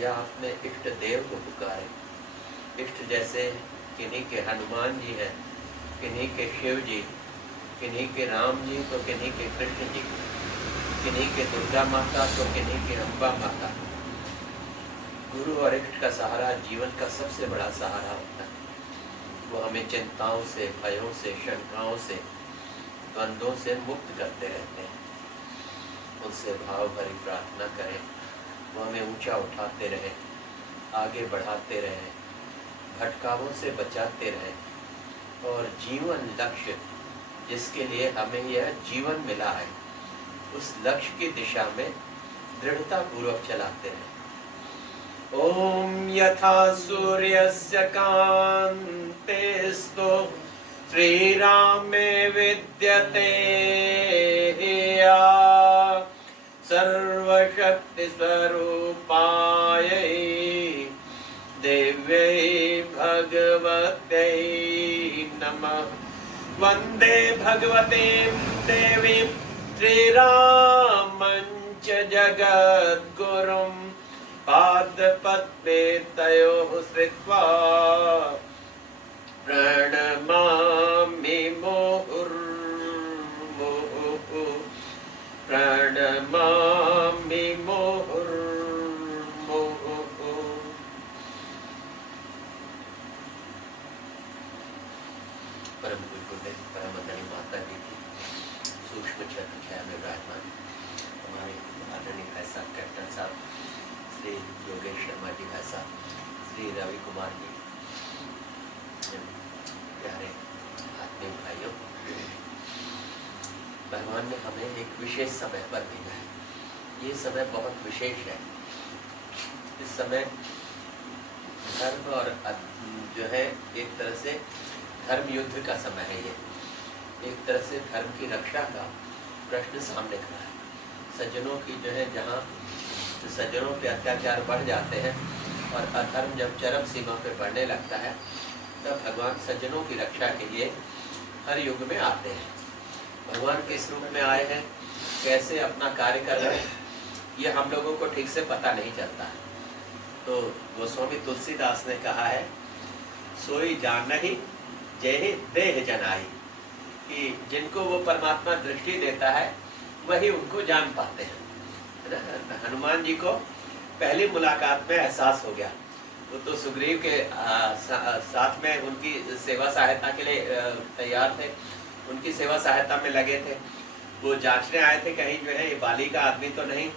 या अपने इष्ट देव को पुकारे। इष्ट जैसे किन्हीं के हनुमान जी हैं, किन्हीं के शिव जी, किन्हीं के राम जी तो किन्हीं के कृष्ण जी, किन्हीं के दुर्गा माता तो किन्हीं के अम्बा माता। गुरु और इष्ट का सहारा जीवन का सबसे बड़ा सहारा होता है। वो हमें चिंताओं से, भयों से, शंकाओं से, द्वंद्वों से मुक्त करते रहते हैं। उनसे भाव भरी प्रार्थना करें, वो हमें ऊंचा उठाते रहे, आगे बढ़ाते रहे, भटकावों से बचाते रहे और जीवन लक्ष्य जिसके लिए हमें यह जीवन मिला है उस लक्ष्य की दिशा में दृढ़ता पूर्वक चलाते रहे। ओम यथा सूर्यस्य कान्तेस्तु श्रीरामे विद्यते या सर्वशक्ति स्वरूपायै देव्यै भगवत्यै नमः। वंदे भगवते देवीं श्रीरामं च जगद्गुरुं पादपद्मे तयोः श्रित्वा प्रणमामि मुहुर्मुहुः प्रणमामि मुहुर्मुहुः। परम गुरुदेव परम आदरणीय माता जी की सूक्ष्म छाया में विराजमान हमारे आदरणीय भाई साहब कैप्टन साहब, श्री योगेश शर्मा जी भाई साहब, श्री रवि कुमार जी, प्यारे आत्मीय भाइयों, भगवान ने हमें एक विशेष समय पर भेजा है। ये समय बहुत विशेष है। इस समय धर्म और जो है एक तरह से धर्म युद्ध का समय है। ये एक तरह से धर्म की रक्षा का प्रश्न सामने खड़ा है। सज्जनों की जो है जहाँ सज्जनों पे अत्याचार बढ़ जाते हैं और अधर्म जब चरम सीमा पे बढ़ने लगता है तब भगवान सज्जनों की रक्षा के लिए हर युग में आते हैं। भगवान किस रूप में आए हैं, कैसे अपना कार्य कर रहे हैं, ये हम लोगों को ठीक से पता नहीं चलता है। तो गोस्वामी तुलसीदास ने कहा है, सोई जानहि जेहि देह जनाई, कि जिनको वो परमात्मा दृष्टि देता है वही उनको जान पाते हैं। हनुमान जी को पहली मुलाकात में एहसास हो गया। वो तो सुग्रीव के साथ में उनकी सेवा सहायता के लिए तैयार थे, उनकी सेवा सहायता में लगे थे। वो जांचने आए थे कहीं जो है ये बाली का आदमी तो नहीं,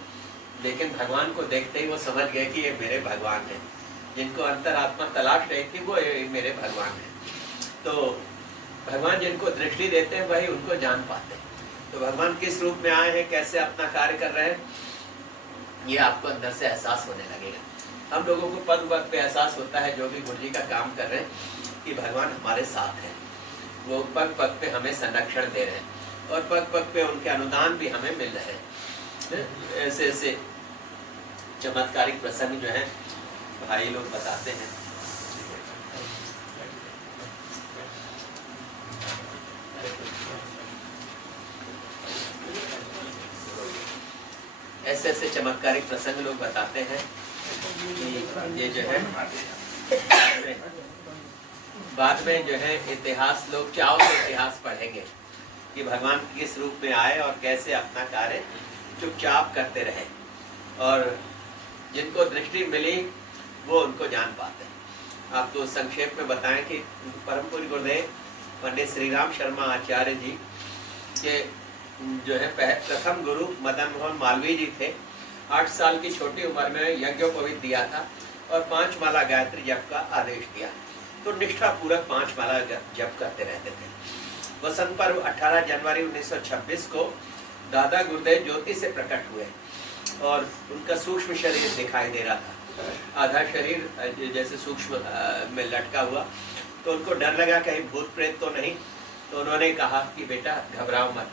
लेकिन भगवान को देखते ही वो समझ गए कि ये मेरे भगवान हैं। जिनको अंतरात्मा तलाश रही थी वो मेरे भगवान हैं। तो भगवान जिनको दृष्टि देते हैं वही उनको जान पाते हैं। तो भगवान किस रूप में आए हैं, कैसे अपना कार्य कर रहे हैं, ये आपको अंदर से एहसास होने लगेगा। हम लोगों को पद वक्त पे एहसास होता है जो भी गुरु जी का काम कर रहे हैं कि भगवान हमारे साथ हैं। वो पग पग पे हमें संरक्षण दे रहे हैं और पग पग पे उनके अनुदान भी हमें मिल रहे हैं। ऐसे ऐसे चमत्कारिक प्रसंग जो है भाई लोग बताते हैं। ऐसे ऐसे चमत्कारिक प्रसंग लोग बताते हैं कि ये जो है बाद में जो है इतिहास लोग चाव से इतिहास पढ़ेंगे कि भगवान किस रूप में आए और कैसे अपना कार्य चुपचाप करते रहे और जिनको दृष्टि मिली वो उनको जान पाते हैं। आपको संक्षेप में बताएं कि परम पूज्य गुरुदेव पंडित श्री राम शर्मा आचार्य जी के जो है प्रथम गुरु मदन मोहन मालवीय जी थे। 8 साल की छोटी उम्र में यज्ञोपवीत दिया था और 5 माला गायत्री जप का आदेश दिया। तो निष्ठा पूर्वक 5 माला जप करते रहते थे। वसंत पर्व 18 जनवरी 1926 को दादा गुरुदेव ज्योति से प्रकट हुए और उनका सूक्ष्म शरीर दिखाई दे रहा था। आधा शरीर जैसे सूक्ष्म में लटका हुआ। तो उनको डर लगा कहीं भूत प्रेत तो नहीं। तो उन्होंने कहा कि बेटा घबराओ मत,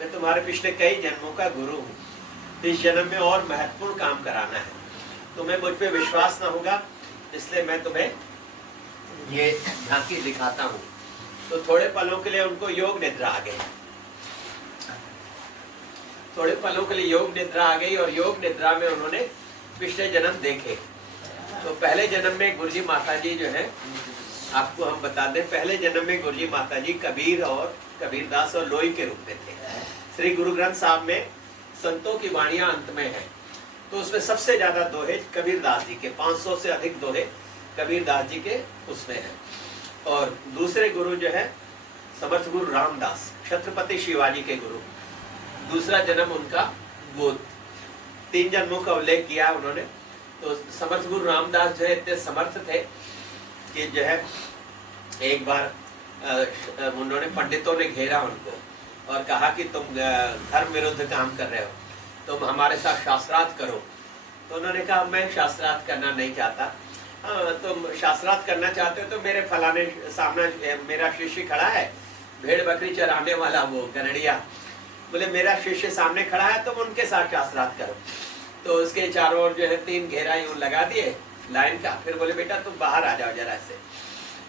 मैं तुम्हारे पिछले कई जन्मों का गुरु हूँ। इस जन्म में और महत्वपूर्ण काम कराना है। तुम्हें मुझ पे विश्वास ना होगा, इसलिए मैं तुम्हें ये झांकी दिखाता हूँ। तो थोड़े पलों के लिए उनको योग निद्रा आ गई। थोड़े पलों के लिए योग निद्रा आ गई और योग निद्रा में उन्होंने पिछले जन्म देखे तो पहले जन्म में गुरुजी माता जी जो है, आपको हम बता दें, पहले जन्म में गुरुजी माता जी कबीर और कबीरदास और लोई के रूप में थे। श्री गुरु ग्रंथ साहब में संतों की वाणियां अंत में है, तो उसमें सबसे ज्यादा दोहे कबीरदास जी के, 500 से अधिक दोहे कबीरदास जी के उसमें है। और दूसरे गुरु जो है समर्थ गुरु रामदास, छत्रपति शिवाजी के गुरु, दूसरा जन्म उनका गोद। 3 जन्मों का उल्लेख किया उन्होंने। तो समर्थ गुरु रामदास जो है इतने समर्थ थे कि जो है एक बार उन्होंने, पंडितों ने घेरा उनको और कहा कि तुम धर्म विरुद्ध काम कर रहे हो, तुम हमारे साथ शास्त्रार्थ करो। तो उन्होंने कहा मैं शास्त्रार्थ करना नहीं चाहता। तुम शास्त्रार्थ करना चाहते हो तो मेरे फलाने सामने मेरा शिष्य खड़ा है, भेड़ बकरी चराने वाला, वो गनड़िया, बोले मेरा शिष्य सामने खड़ा है, तुम उनके साथ शास्त्रार्थ करो। तो उसके चारों ओर जो है 3 घेरा यूं लगा दिए लाइन का, फिर बोले बेटा तुम बाहर आ जाओ जरा से,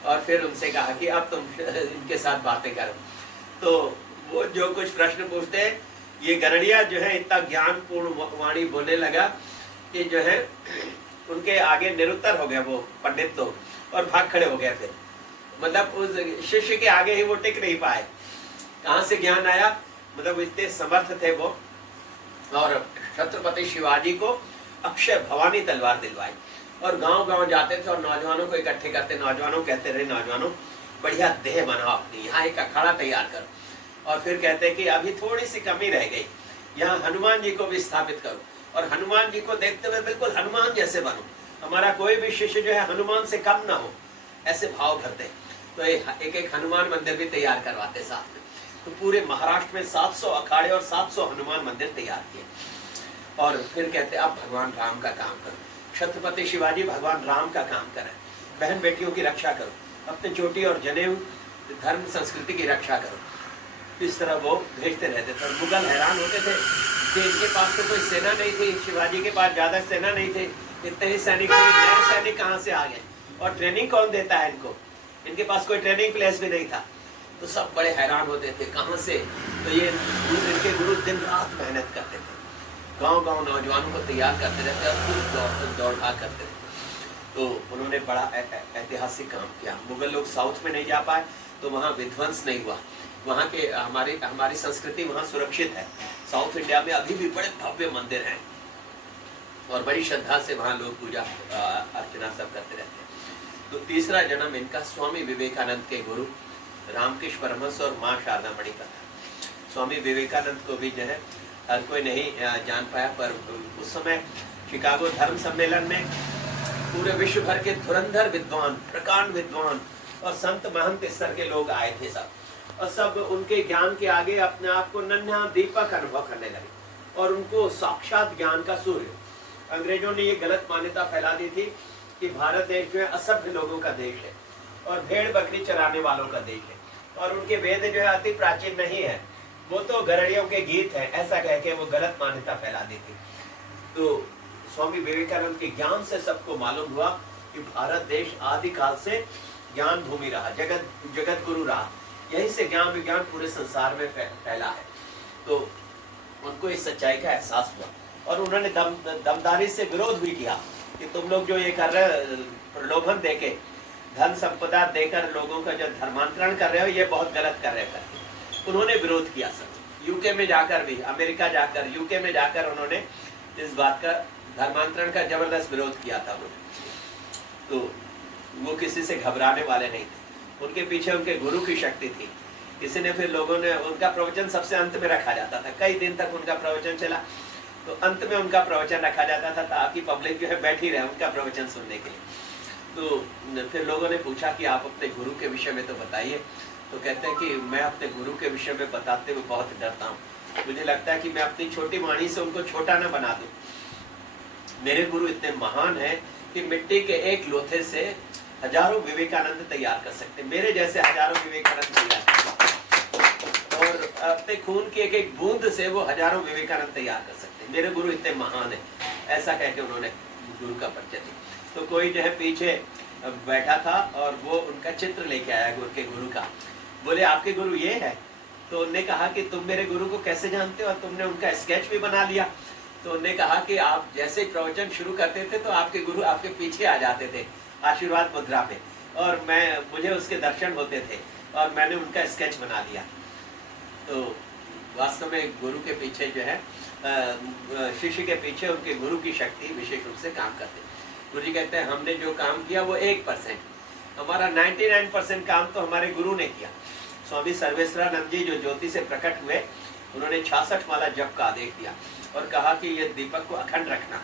और फिर उनसे कहा कि अब तुम इनके साथ बातें करो। तो वो जो कुछ प्रश्न पूछते हैं, ये गनड़िया जो है इतना ज्ञानपूर्ण वाणी बोलने लगा कि जो है उनके आगे निरुत्तर हो गए वो पंडित लोग, और भाग खड़े हो गए थे। मतलब उस शिष्य के आगे ही वो टिक नहीं पाए। कहाँ से ज्ञान आया, मतलब इतने समर्थ थे वो। और छत्रपति शिवाजी को अक्षय भवानी तलवार दिलवाई, और गांव-गांव जाते थे और नौजवानों को इकट्ठे करते, नौजवानों कहते रहे, नौजवानों बढ़िया देह बनाओ अपनी, यहाँ एक अखाड़ा तैयार करो। और फिर कहते कि अभी थोड़ी सी कमी रह गई, यहाँ हनुमान जी को भी स्थापित करो, और हनुमान जी को देखते हुए बिल्कुल हनुमान जैसे बनो, हमारा कोई भी शिष्य जो है हनुमान से कम ना हो, ऐसे भाव करते। तो एक एक हनुमान मंदिर भी तैयार करवाते साथ में। तो पूरे महाराष्ट्र में 700 अखाड़े और 700 हनुमान मंदिर तैयार किए। और फिर कहते अब भगवान राम का काम करो, छत्रपति शिवाजी भगवान राम का काम करें, बहन बेटियों की रक्षा करो, अपने चोटी और जनेऊ धर्म संस्कृति की रक्षा करो। इस तरह वो भेजते रहते थे। मुगल हैरान होते थे कि इनके पास तो कोई सेना नहीं थी, शिवाजी के पास ज्यादा सेना नहीं थे, इतने ही सैनिक, नए सैनिक कहाँ से आ गए, और ट्रेनिंग कौन देता है इनको, इनके पास कोई ट्रेनिंग प्लेस भी नहीं था। तो सब बड़े हैरान होते थे कहाँ से। तो ये इनके गुरु दिन रात मेहनत करते थे, गांव-गांव नौजवानों को तैयार करते रहते और खूब दौड़ भाग करते थे। तो उन्होंने बड़ा ऐतिहासिक काम किया। मुगल लोग साउथ में नहीं जा पाए तो वहाँ विध्वंस नहीं हुआ, वहाँ के हमारी संस्कृति वहाँ सुरक्षित है। साउथ इंडिया में अभी भी बड़े भव्य मंदिर हैं और बड़ी श्रद्धा से वहाँ लोग पूजा अर्चना सब करते रहते हैं। तो तीसरा जन्म इनका स्वामी विवेकानंद के गुरु रामकृष्ण परमहंस और माँ शारदा मणि का था। स्वामी विवेकानंद को भी जो है हर कोई नहीं जान पाया, पर उस समय शिकागो धर्म सम्मेलन में पूरे विश्व भर के धुरंधर विद्वान, प्रकांड विद्वान और संत महंत स्तर के लोग आए थे सब, और सब उनके ज्ञान के आगे अपने आप को नन्हा दीपक अनुभव करने लगे, और उनको साक्षात ज्ञान का सूर्य। अंग्रेजों ने ये गलत मान्यता फैला दी थी कि भारत देश जो है असभ्य लोगों का देश है और भेड़ बकरी चराने वालों का देश है, और उनके वेद जो है अति प्राचीन नहीं है, वो तो गरड़ियों के गीत हैं, ऐसा कह के वो गलत मान्यता फैला दी थी। तो स्वामी विवेकानंद के ज्ञान से सबको मालूम हुआ कि भारत देश आदिकाल से ज्ञान भूमि रहा, जगत गुरु रहा, यहीं से ज्ञान विज्ञान पूरे संसार में फैला है। तो उनको इस सच्चाई का एहसास हुआ, और उन्होंने दमदारी से विरोध भी किया कि तुम लोग जो ये कर रहे, प्रलोभन देके, धन संपदा देकर लोगों का जो धर्मांतरण कर रहे हो, ये बहुत गलत कर रहे हो करके उन्होंने विरोध किया सब। यूके में जाकर भी, अमेरिका जाकर, यूके में जाकर उन्होंने इस बात का, धर्मांतरण का जबरदस्त विरोध किया था उन्होंने। तो वो किसी से घबराने वाले नहीं थे, उनके पीछे उनके गुरु की शक्ति थी। किसी ने, फिर लोगों ने, उनका प्रवचन सबसे अंत में रखा जाता था, कई दिन तक उनका प्रवचन चला, तो अंत में उनका प्रवचन रखा जाता था ताकि पब्लिक जो है बैठी रहे उनका प्रवचन सुनने के लिए। तो फिर लोगों ने पूछा कि आप अपने गुरु के विषय में तो बताइए। तो कहते हैं कि मैं अपने गुरु के विषय में बताते हुए बहुत डरता हूँ, मुझे लगता है कि मैं अपनी छोटी वाणी से उनको छोटा न बना दूं। मेरे गुरु इतने महान हैं कि मिट्टी के एक लोथे से हजारों विवेकानंद तैयार कर सकते, मेरे जैसे हजारों विवेकानंद तैयार कर सकते, और अपने खून की एक एक बूंद से वो हजारों विवेकानंद तैयार कर सकते। मेरे गुरु इतने महान हैं, ऐसा कह के उन्होंने गुरु का परिचय दिया। तो कोई जो है पीछे बैठा था और वो उनका चित्र लेके आया उनके गुरु का, बोले आपके गुरु ये है? तो उन्होंने कहा कि तुम मेरे गुरु को कैसे जानते हो, और तुमने उनका स्केच भी बना लिया। तो उन्होंने कहा कि आप जैसे प्रवचन शुरू करते थे तो आपके गुरु आपके पीछे आ जाते थे आशीर्वाद मुद्रा में, और मुझे उसके दर्शन होते थे और मैंने उनका स्केच बना लिया। तो वास्तव में गुरु के पीछे जो है शिष्य के पीछे उनके गुरु की शक्ति विशेष रूप से काम करते। गुरु जी कहते हैं हमने जो काम किया वो 1%, हमारा 99% काम तो हमारे गुरु ने किया। स्वामी सर्वेश्वरानंद जी जो ज्योति से प्रकट हुए, उन्होंने 66 माला जप का आदेश दिया और कहा कि ये दीपक को अखंड रखना।